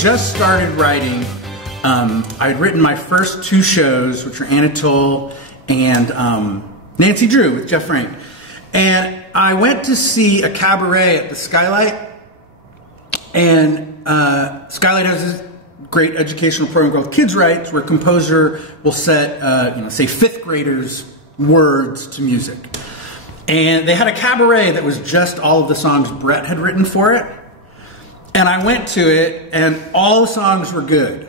just started writing. I'd written my first 2 shows, which are Anatole and Nancy Drew with Jeff Frank. And I went to see a cabaret at the Skylight. And Skylight has this great educational program called Kids Writes, where a composer will set, say 5th graders' words to music. And they had a cabaret that was just all of the songs Brett had written for it. And I went to it, and all the songs were good.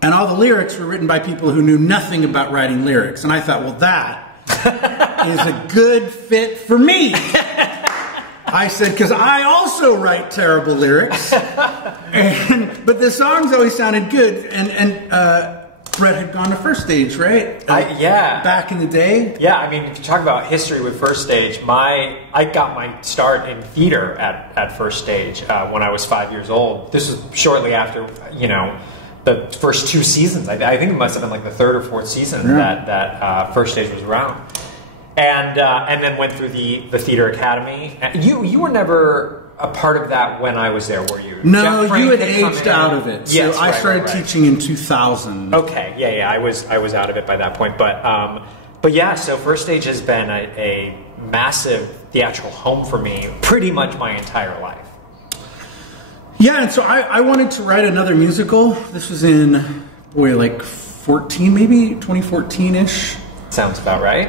And all the lyrics were written by people who knew nothing about writing lyrics. And I thought, well, that is a good fit for me. I said, because I also write terrible lyrics. But the songs always sounded good. And Brett had gone to First Stage, right? Yeah. Back in the day? Yeah, I mean, if you talk about history with First Stage, I got my start in theater at First Stage when I was 5 years old. This was shortly after, the first 2 seasons. I think it must have been like the 3rd or 4th season that First Stage was around. And then went through the Theater Academy. You were never a part of that when I was there, were you? No, you had aged out of it. So yes, I started teaching in 2000. Okay, yeah, I was out of it by that point. But yeah, so First Stage has been a massive theatrical home for me pretty much my entire life. Yeah, and so I wanted to write another musical. This was in, like 2014-ish. Sounds about right.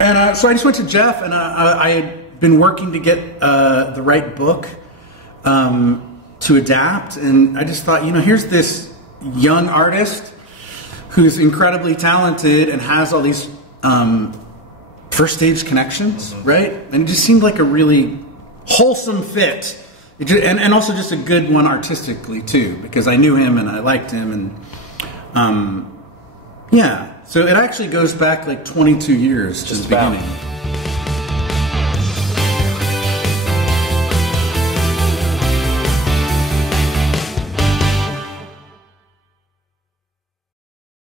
And so I just went to Jeff, and I had been working to get the right book to adapt. And I just thought, here's this young artist who's incredibly talented and has all these First Stage connections, right? And it just seemed like a really wholesome fit. And also just a good one artistically, too, because I knew him and I liked him. And yeah, so it actually goes back like 22 years to the beginning.